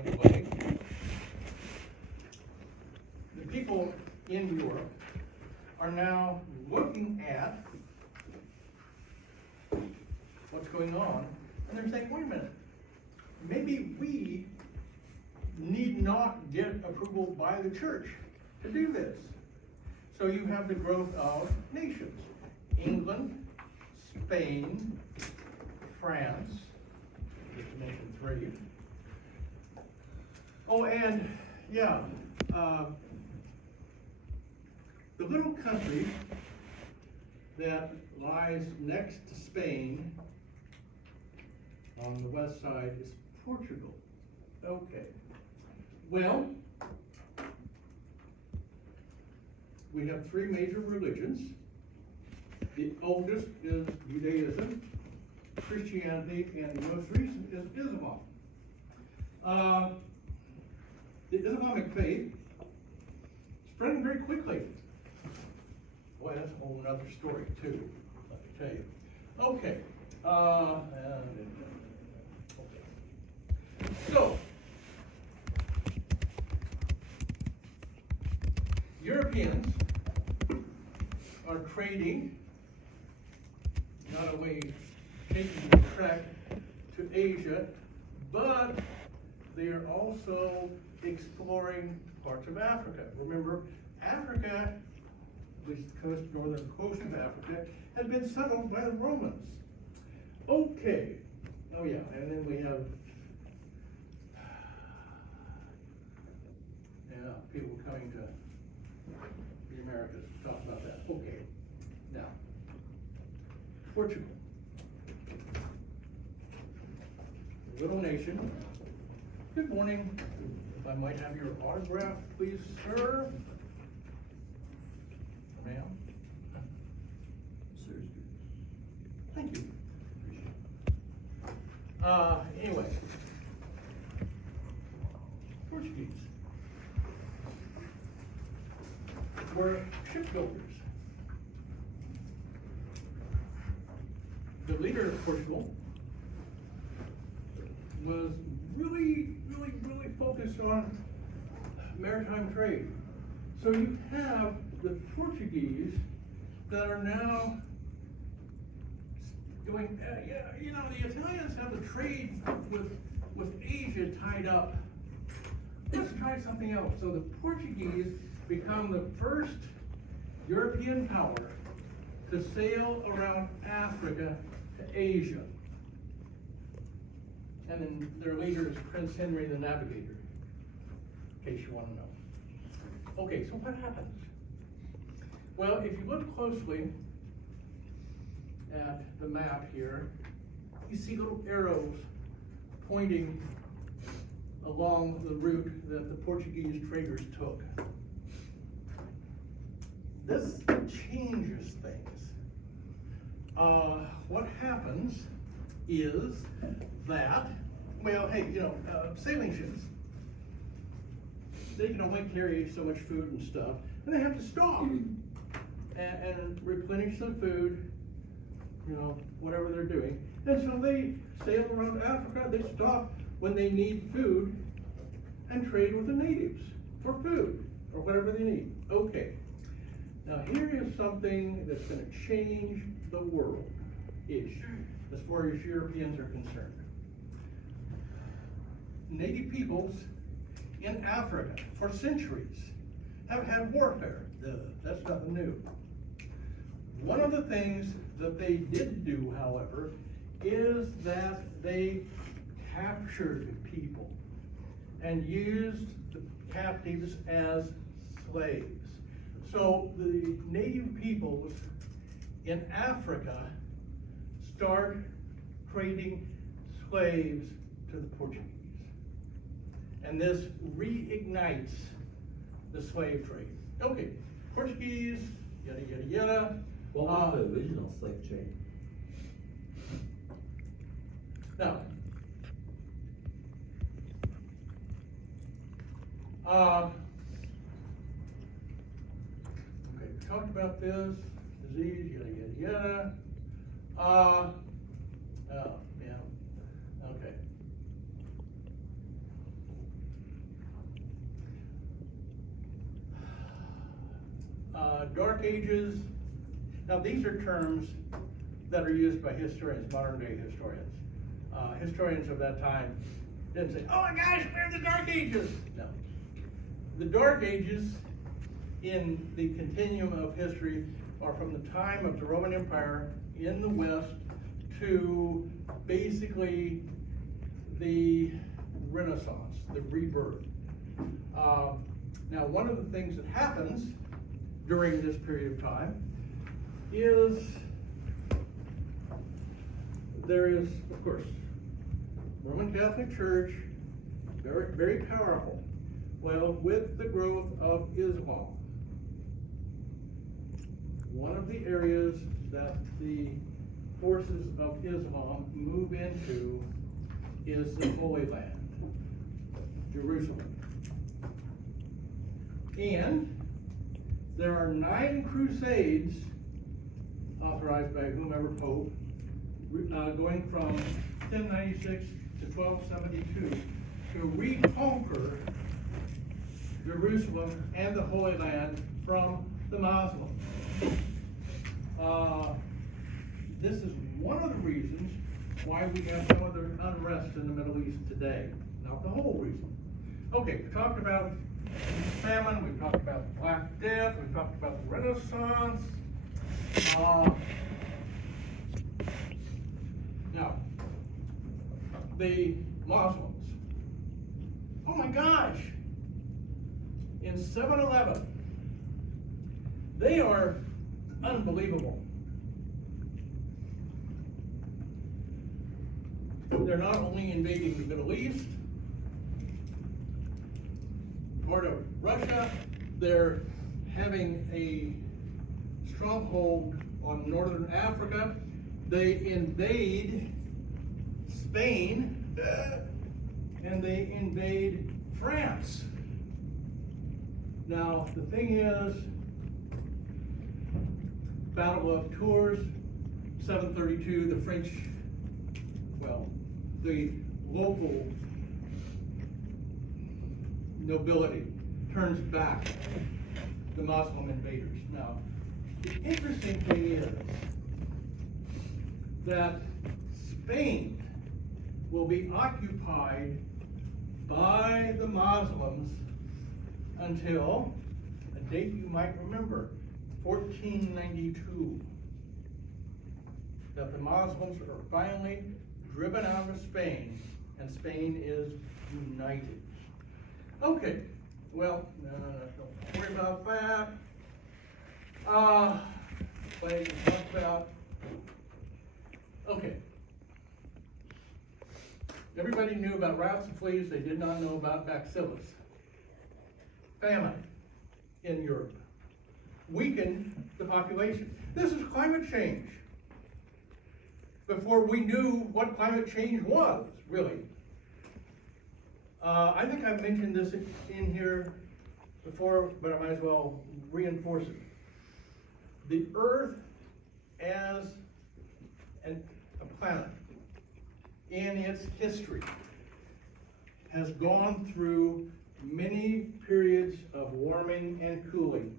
kind way. The people in Europe are now looking at what's going on, and they're saying, wait a minute, maybe we need not get approval by the church to do this. So you have the growth of nations. England, Spain, France, just to mention three. Oh, and yeah, the little country that lies next to Spain on the west side is Portugal. Okay. Well, we have three major religions. The oldest is Judaism, Christianity, and the most recent is Islam. The Islamic faith spreading very quickly. Boy, that's a whole other story too, let me tell you. Okay. So, Europeans are trading, not only taking the trek to Asia, but they are also exploring parts of Africa. Remember, Africa, at least the northern coast of Africa, had been settled by the Romans. Okay. Oh yeah, and then we have people coming to the Americas to talk about that. Okay. Now, Portugal. A little nation. Good morning. If I might have your autograph, please, sir. Ma'am. Sir. Thank you. Anyway, Portuguese were shipbuilders. The leader of Portugal was really focused on maritime trade. So you have the Portuguese that are now going, the Italians have the trade with Asia tied up. Let's try something else. So the Portuguese become the first European power to sail around Africa to Asia. And then their leader is Prince Henry the Navigator, in case you want to know. Okay, so what happens? Well, if you look closely at the map here, you see little arrows pointing along the route that the Portuguese traders took. This changes things. What happens is that, well, hey, sailing ships, they can only carry so much food and stuff, and they have to stop and replenish some food, whatever they're doing. And so they sail around Africa, they stop when they need food and trade with the natives for food or whatever they need. Okay. Now here is something that's going to change the world-ish as far as Europeans are concerned. Native peoples in Africa for centuries have had warfare. That's nothing new. One of the things that they did do, however, is that they captured people and used the captives as slaves. So the native peoples in Africa start trading slaves to the Portuguese. And this reignites the slave trade. Okay, Portuguese, yada, yada, yada. What was the original slave trade? Now, okay, we talked about this, disease, yada, yada, yada. Oh, yeah, okay. Dark Ages. Now these are terms that are used by historians, modern day historians. Historians of that time didn't say, oh my gosh, we're the Dark Ages. No. The Dark Ages in the continuum of history are from the time of the Roman Empire in the West to basically the Renaissance, the rebirth. Now, one of the things that happens during this period of time is there is, of course, Roman Catholic Church, very, very powerful. Well, with the growth of Islam, one of the areas that the forces of Islam move into is the Holy Land, Jerusalem. And there are 9 crusades authorized by whomever pope, going from 1096 to 1272 to reconquer Jerusalem and the Holy Land from the Muslims. This is one of the reasons why we have some of the unrest in the Middle East today. Not the whole reason. Okay, we talked about famine, we've talked about the Black Death, we've talked about the Renaissance. Now, the Muslims. Oh my gosh! In 7-Eleven, they are unbelievable. They're not only invading the Middle East, part of Russia, they're having a stronghold on northern Africa. They invade Spain, and they invade France. Now, the thing is, Battle of Tours, 732, the French, well, the local nobility turns back the Muslim invaders. Now, the interesting thing is that Spain will be occupied by the Muslims until a date you might remember, 1492. That the Muslims are finally driven out of Spain, and Spain is united. Okay, well, don't worry about that. But you talk about, okay. Everybody knew about rats and fleas, they did not know about bacillus. Famine in Europe weakened the population. This is climate change. Before we knew what climate change was, really. I think I've mentioned this in here before, but I might as well reinforce it. The Earth as a planet in its history has gone through many periods of warming and cooling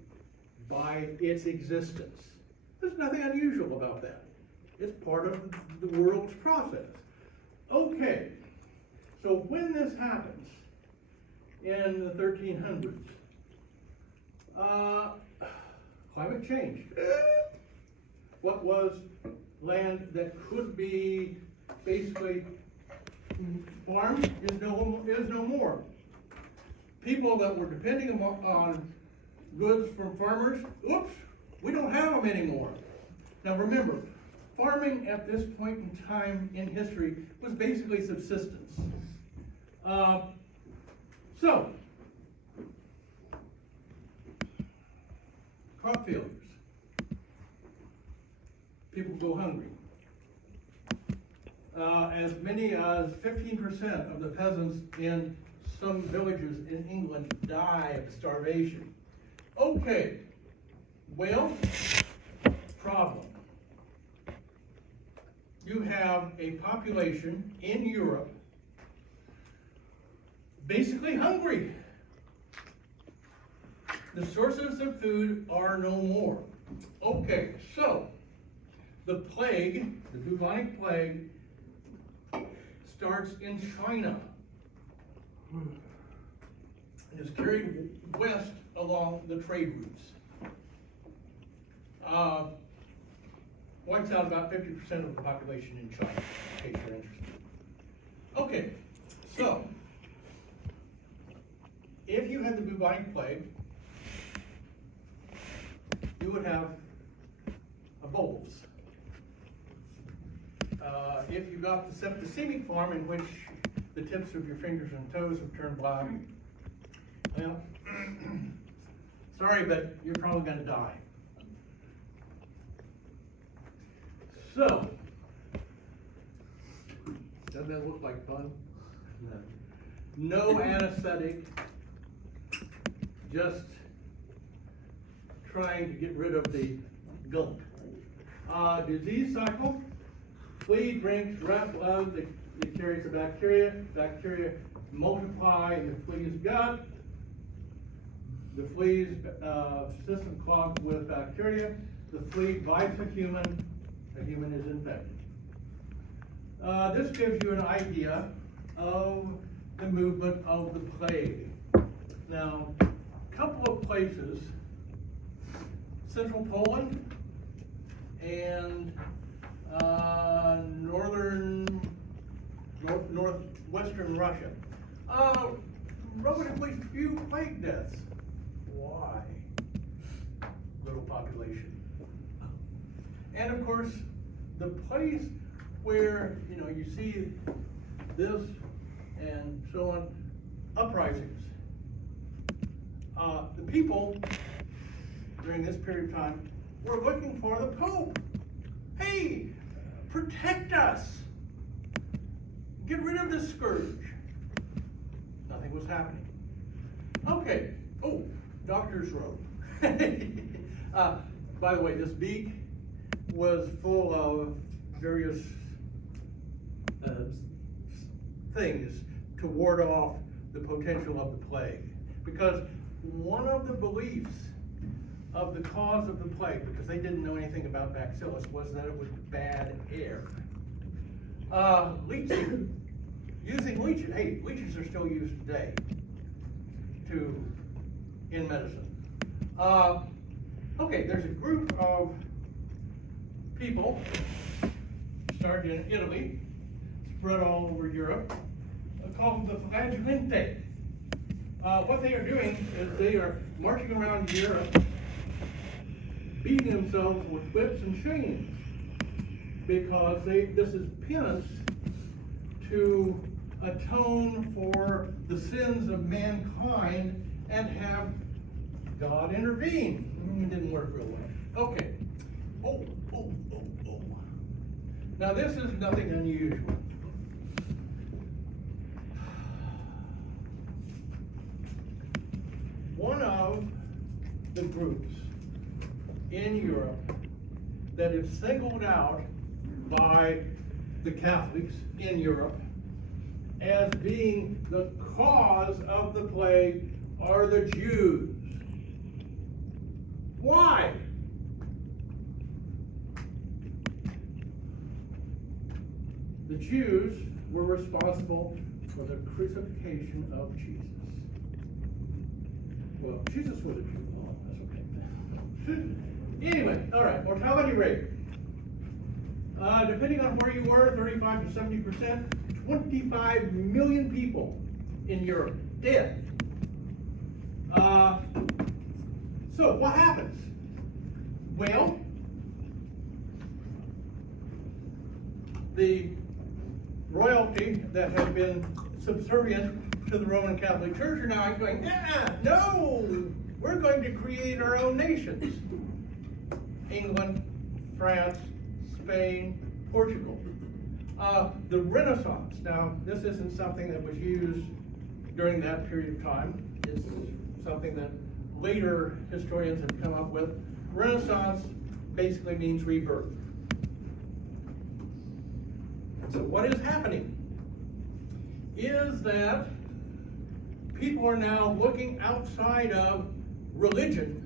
by its existence. There's nothing unusual about that. It's part of the world's process. Okay, so when this happens in the 1300s, climate change. What was land that could be basically farmed is no more. People that were depending on goods from farmers, oops, we don't have them anymore. Now remember, farming at this point in time in history was basically subsistence. So, crop failures. People go hungry. As many as 15% of the peasants in some villages in England die of starvation. Okay, well, problem. You have a population in Europe basically hungry. The sources of food are no more. Okay, so the plague, the bubonic plague, starts in China and is carried west along the trade routes. Wipes out about 50% of the population in China, in case you're interested. Okay, so if you had the bubonic plague, you would have a bolus. If you got the septicemic form, in which the tips of your fingers and toes have turned black, well, sorry, but you're probably going to die. So, doesn't that look like fun? No anesthetic, just trying to get rid of the gunk. Disease cycle, flea, drinks, rat blood, it carries the bacteria. Bacteria multiply in the flea's gut. The flea's system clogged with bacteria. The flea bites a human is infected. This gives you an idea of the movement of the plague. Now, a couple of places, central Poland and northwestern Russia. Relatively few plague deaths. Why? Little population. And of course, the place where, you see this and so on, uprisings. The people during this period of time were looking for the Pope. Hey, protect us. Get rid of this scourge. Nothing was happening. Okay. Oh, doctor's robe. By the way, this beak was full of various things to ward off the potential of the plague. Because one of the beliefs of the cause of the plague, because they didn't know anything about bacillus, was that it was bad air. Leeching. Using leeches. Hey, leeches are still used today in medicine. Okay, there's a group of people, started in Italy, spread all over Europe, called the Flagellante. What they are doing is they are marching around Europe, beating themselves with whips and chains, because this is penance to atone for the sins of mankind and have God intervene. It didn't work real well. Okay. Oh. Now this is nothing unusual. One of the groups in Europe that is singled out by the Catholics in Europe as being the cause of the plague are the Jews. Why? The Jews were responsible for the crucifixion of Jesus. Well, Jesus was a Jew. Oh, that's okay. Anyway, all right, mortality rate. Depending on where you were, 35 to 70%, 25 million people in Europe dead. So what happens? Well, the royalty that had been subservient to the Roman Catholic Church are now going, no, we're going to create our own nations. England, France, Spain, Portugal. The Renaissance. Now, this isn't something that was used during that period of time. It's something that later historians have come up with. Renaissance basically means rebirth. So what is happening is that people are now looking outside of religion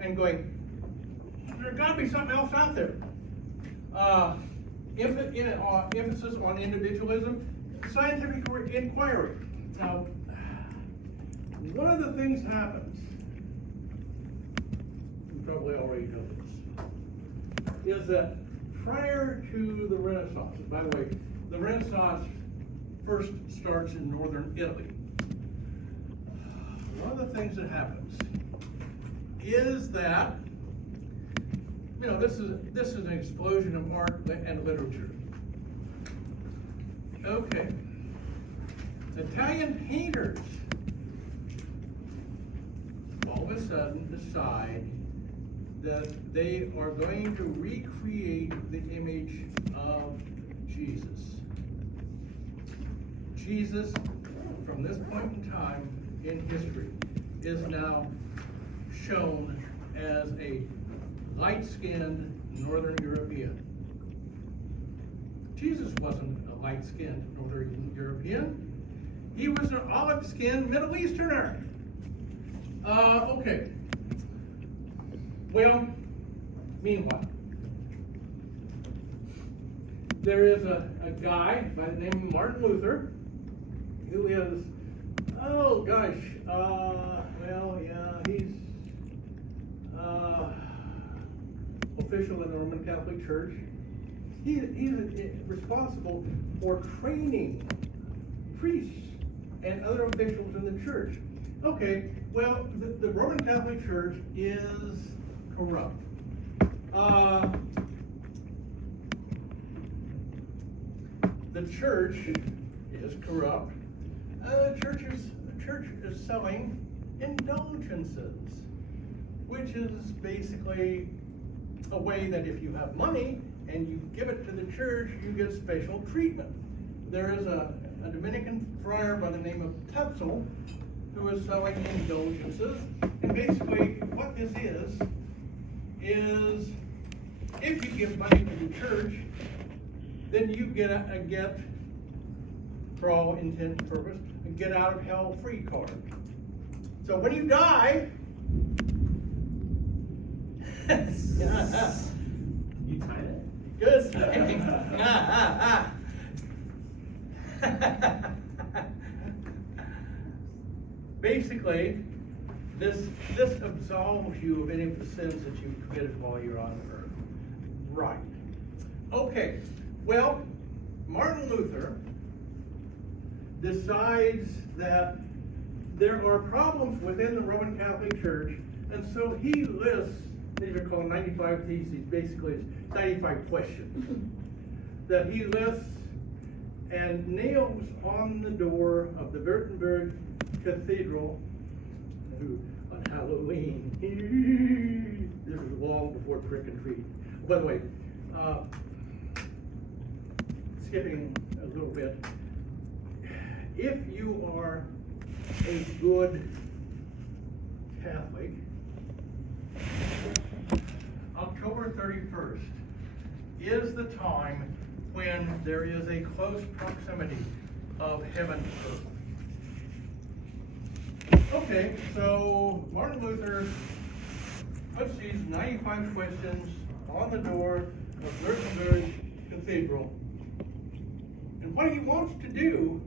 and going, there's got to be something else out there. Emphasis on individualism, scientific inquiry. Now, one of the things happens, you probably already know this, is that prior to the Renaissance, and by the way, the Renaissance first starts in northern Italy. One of the things that happens is that, you know, this is an explosion of art and literature. Okay. Italian painters all of a sudden decide that they are going to recreate the image of Jesus. Jesus, from this point in time in history, is now shown as a light-skinned Northern European. Jesus wasn't a light-skinned Northern European. He was an olive-skinned Middle Easterner. Okay. Well, meanwhile, there is a guy by the name of Martin Luther who is, oh gosh, he's official in the Roman Catholic Church. He's responsible for training priests and other officials in the church. Okay, well, the Roman Catholic Church is corrupt. The church is corrupt. The church is selling indulgences, which is basically a way that if you have money and you give it to the church, you get special treatment. There is a Dominican friar by the name of Tetzel who is selling indulgences, and basically what this is if you give money to the church, then you get for all intent and purpose, a get out of hell free card. So when you die, You tied it? Good. Basically, this absolves you of any of the sins that you committed while you're on earth. Right. Okay. Well, Martin Luther decides that there are problems within the Roman Catholic Church, and so he lists, these are called 95 Theses, basically it's 95 questions, that he lists and nails on the door of the Wittenberg Cathedral on Halloween. This is long before trick and treat. By the way, skipping a little bit, if you are a good Catholic, October 31st is the time when there is a close proximity of heaven to earth. Okay, so Martin Luther puts these 95 questions on the door of Wittenberg Cathedral. And what he wants to do